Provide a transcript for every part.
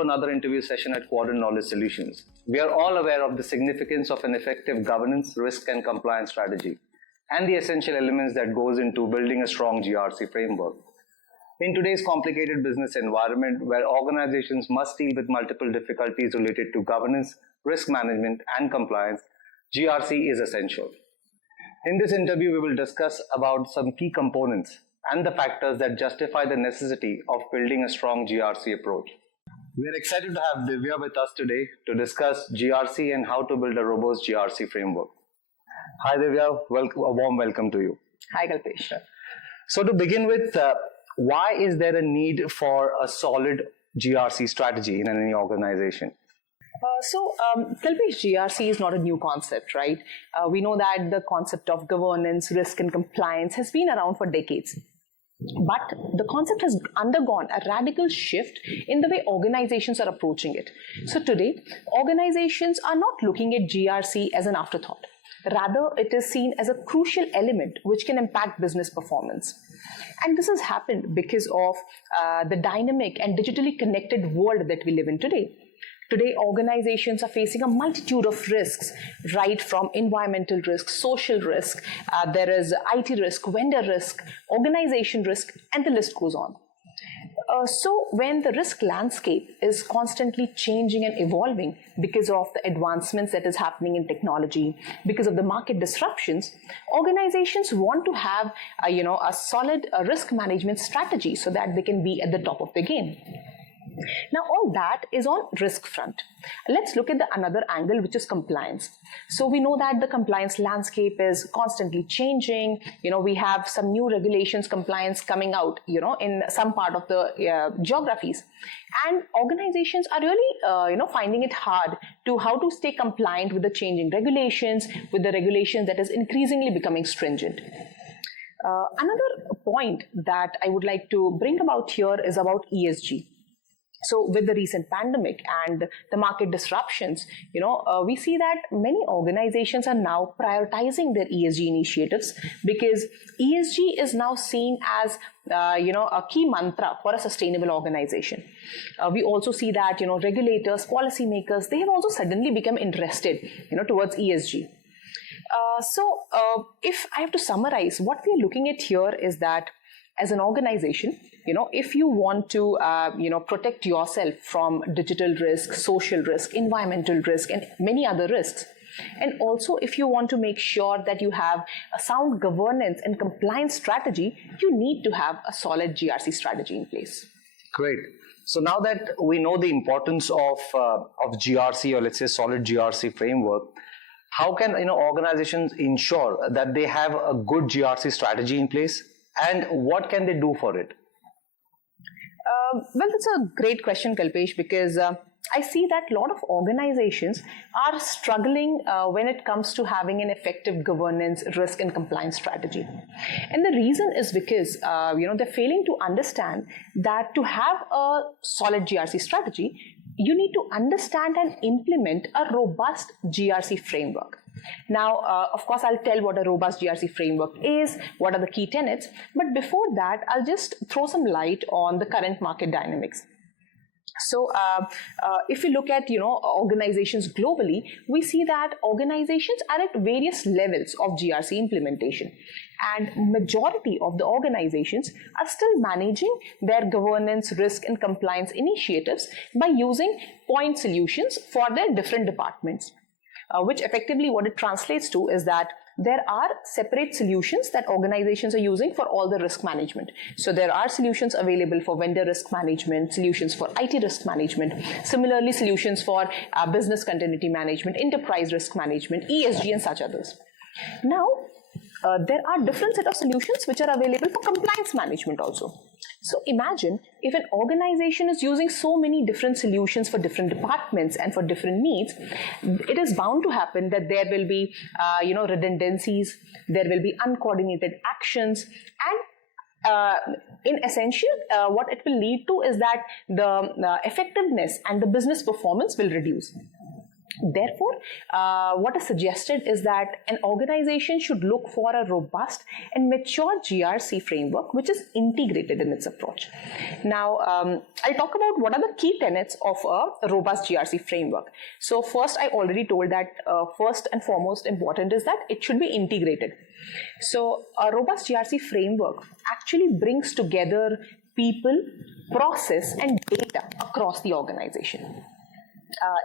to another interview session at Quadrant Knowledge Solutions. We are all aware of the significance of an effective governance, risk and compliance strategy and the essential elements that goes into building a strong GRC framework. In today's complicated business environment where organizations must deal with multiple difficulties related to governance, risk management and compliance, GRC is essential. In this interview, we will discuss about some key components and the factors that justify the necessity of building a strong GRC approach. We are excited to have Divya with us today to discuss GRC and how to build a robust GRC framework. Hi Divya, a warm welcome to you. Hi Kalpesh. So to begin with, why is there a need for a solid GRC strategy in any organization? Kalpesh, GRC is not a new concept, right? We know that the concept of governance, risk and compliance has been around for decades. But the concept has undergone a radical shift in the way organizations are approaching it. So today, organizations are not looking at GRC as an afterthought. Rather, it is seen as a crucial element which can impact business performance. And this has happened because of the dynamic and digitally connected world that we live in today. Today, organizations are facing a multitude of risks, right from environmental risk, social risk, there is IT risk, vendor risk, organization risk, and the list goes on. So when the risk landscape is constantly changing and evolving because of the advancements that is happening in technology, because of the market disruptions, organizations want to have a solid risk management strategy so that they can be at the top of the game. Now, all that is on risk front. Let's look at the another angle, which is compliance. So we know that the compliance landscape is constantly changing. We have some new regulations, compliance coming out, in some part of the geographies. And organizations are really, finding it hard to how to stay compliant with the changing regulations, with the regulations that is increasingly becoming stringent. Another point that I would like to bring about here is about ESG. So with the recent pandemic and the market disruptions, we see that many organizations are now prioritizing their ESG initiatives because ESG is now seen as, a key mantra for a sustainable organization. We also see that, regulators, policymakers, they have also suddenly become interested, towards ESG. If I have to summarize, what we are looking at here is that as an organization, if you want to, protect yourself from digital risk, social risk, environmental risk, and many other risks, and also if you want to make sure that you have a sound governance and compliance strategy, you need to have a solid GRC strategy in place. Great. So now that we know the importance of GRC, or let's say solid GRC framework, how can organizations ensure that they have a good GRC strategy in place, and what can they do for it? Well, that's a great question, Kalpesh, because I see that a lot of organizations are struggling when it comes to having an effective governance, risk and compliance strategy. And the reason is because, they're failing to understand that to have a solid GRC strategy, you need to understand and implement a robust GRC framework. Now, of course, I'll tell what a robust GRC framework is, what are the key tenets, but before that, I'll just throw some light on the current market dynamics. So, if you look at, organizations globally, we see that organizations are at various levels of GRC implementation. And majority of the organizations are still managing their governance, risk and compliance initiatives by using point solutions for their different departments. Which effectively what it translates to is that there are separate solutions that organizations are using for all the risk management. So there are solutions available for vendor risk management, solutions for IT risk management, similarly solutions for business continuity management, enterprise risk management, ESG and such others. Now, there are different set of solutions which are available for compliance management also. So imagine if an organization is using so many different solutions for different departments and for different needs, it is bound to happen that there will be, redundancies, there will be uncoordinated actions, and in essential, what it will lead to is that the effectiveness and the business performance will reduce. Therefore, what is suggested is that an organization should look for a robust and mature GRC framework which is integrated in its approach. Now, I'll talk about what are the key tenets of a robust GRC framework. So first, I already told that first and foremost important is that it should be integrated. So a robust GRC framework actually brings together people, process, and data across the organization.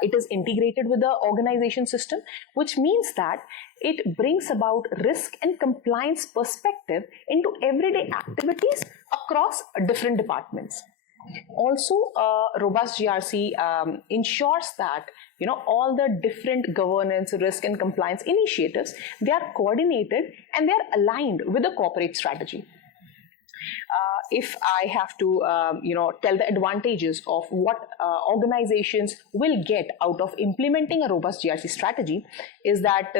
It is integrated with the organization system, which means that it brings about risk and compliance perspective into everyday activities across different departments. Also, robust GRC ensures that all the different governance, risk, and compliance initiatives, they are coordinated and they are aligned with the corporate strategy. If I have to, tell the advantages of what organizations will get out of implementing a robust GRC strategy, is that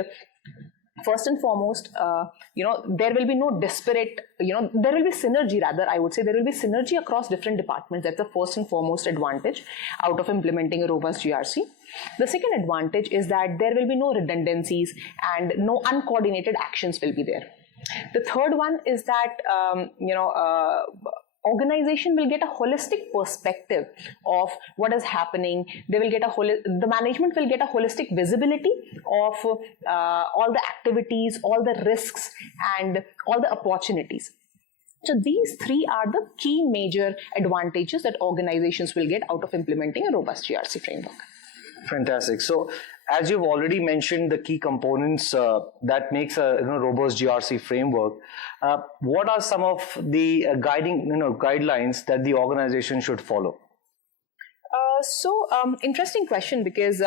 first and foremost, there will be no disparate, there will be synergy rather, I would say there will be synergy across different departments. That's the first and foremost advantage out of implementing a robust GRC. The second advantage is that there will be no redundancies and no uncoordinated actions will be there. The third one is that, organization will get a holistic perspective of what is happening. They will get the management will get a holistic visibility of all the activities, all the risks, and all the opportunities. So these three are the key major advantages that organizations will get out of implementing a robust GRC framework. Fantastic. So, as you've already mentioned, the key components that makes a robust GRC framework. What are some of the guidelines that the organization should follow? Interesting question, because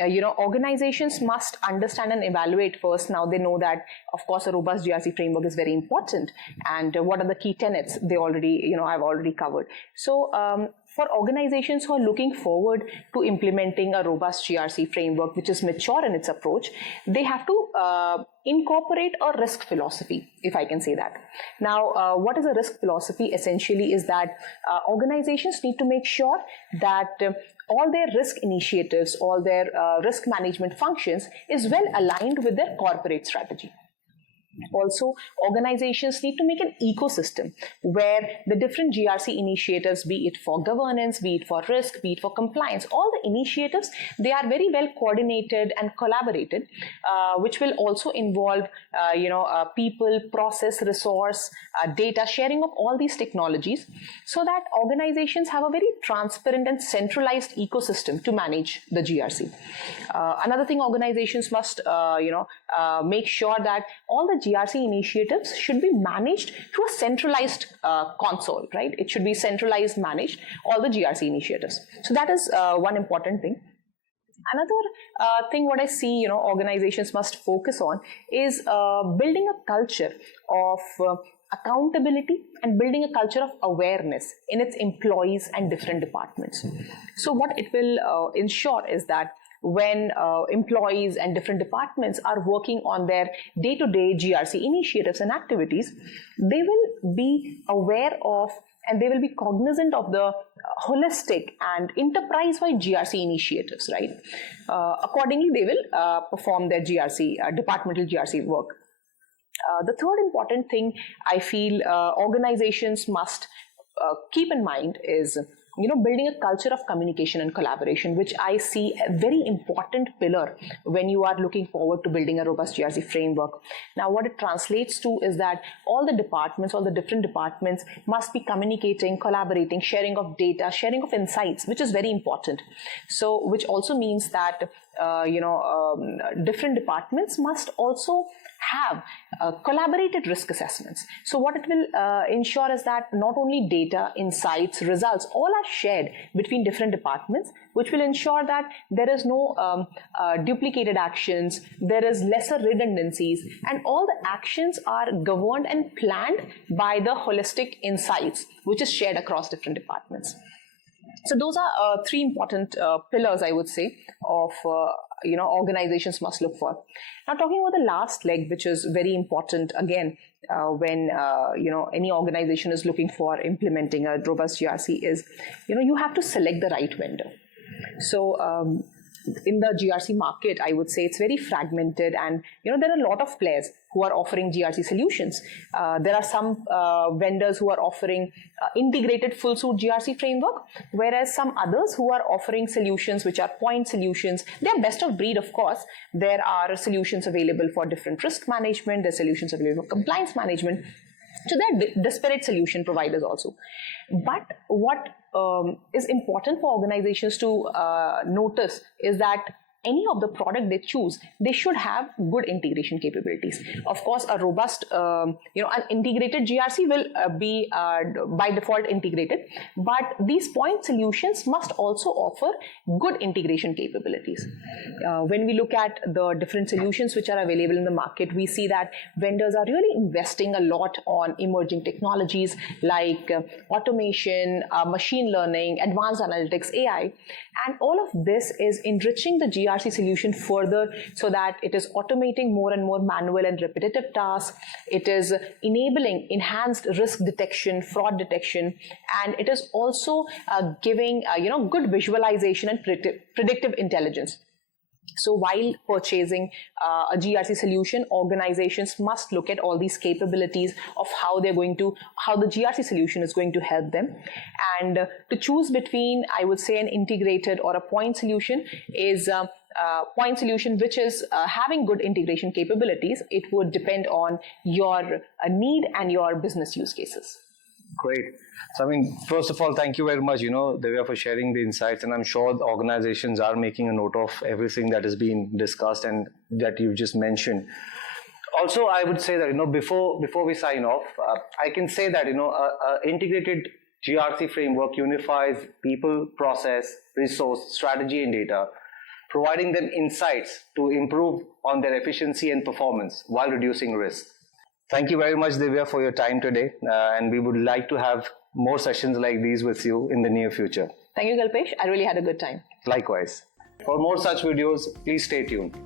organizations must understand and evaluate first. Now they know that, of course, a robust GRC framework is very important, and what are the key tenets? They already, I've already covered. So, for organizations who are looking forward to implementing a robust GRC framework, which is mature in its approach, they have to incorporate a risk philosophy, if I can say that. Now, what is a risk philosophy? Essentially is that organizations need to make sure that all their risk initiatives, all their risk management functions is well aligned with their corporate strategy. Also, organizations need to make an ecosystem where the different GRC initiatives, be it for governance, be it for risk, be it for compliance, all the initiatives, they are very well coordinated and collaborated, which will also involve, people, process, resource, data, sharing of all these technologies, so that organizations have a very transparent and centralized ecosystem to manage the GRC. Another thing, organizations must, make sure that all the GRC initiatives should be managed through a centralized console, right? It should be centralized managed, all the GRC initiatives. So that is one important thing. Another thing what I see, organizations must focus on is building a culture of accountability and building a culture of awareness in its employees and different departments. So what it will ensure is that when employees and different departments are working on their day-to-day GRC initiatives and activities, they will be aware of and they will be cognizant of the holistic and enterprise-wide GRC initiatives, right? Accordingly, they will perform their GRC, departmental GRC work. The third important thing I feel organizations must keep in mind is building a culture of communication and collaboration, which I see a very important pillar when you are looking forward to building a robust GRC framework. Now, what it translates to is that all the departments, all the different departments must be communicating, collaborating, sharing of data, sharing of insights, which is very important. So, which also means that, different departments must also have collaborated risk assessments. So what it will ensure is that not only data, insights, results, all are shared between different departments, which will ensure that there is no duplicated actions, there is lesser redundancies, and all the actions are governed and planned by the holistic insights, which is shared across different departments. So those are three important pillars, I would say, of organizations must look for. Now, talking about the last leg, which is very important again when any organization is looking for implementing a robust GRC, is you have to select the right vendor. So in the GRC market, I would say it's very fragmented, and there are a lot of players who are offering GRC solutions. There are some vendors who are offering integrated full suite GRC framework, whereas some others who are offering solutions which are point solutions. They are best of breed, of course. There are solutions available for different risk management, there are solutions available for compliance management. So there are disparate solution providers also. But what is important for organizations to notice is that any of the product they choose, they should have good integration capabilities. Of course, a robust, an integrated GRC will be by default integrated, but these point solutions must also offer good integration capabilities. When we look at the different solutions which are available in the market, we see that vendors are really investing a lot on emerging technologies like automation, machine learning, advanced analytics, AI, and all of this is enriching the GRC solution further so that it is automating more and more manual and repetitive tasks. It is enabling enhanced risk detection, fraud detection, and it is also giving good visualization and predictive intelligence. So while purchasing a GRC solution, organizations must look at all these capabilities of how the GRC solution is going to help them. And to choose between, I would say, an integrated or a point solution is point solution which is having good integration capabilities. It would depend on your need and your business use cases. Great. So, first of all, thank you very much, Divya, for sharing the insights. And I'm sure the organizations are making a note of everything that has been discussed and that you just mentioned. Also, I would say that, before we sign off, I can say that, integrated GRC framework unifies people, process, resource, strategy, and data, providing them insights to improve on their efficiency and performance while reducing risk. Thank you very much, Divya, for your time today. And we would like to have more sessions like these with you in the near future. Thank you, Kalpesh. I really had a good time. Likewise. For more such videos, please stay tuned.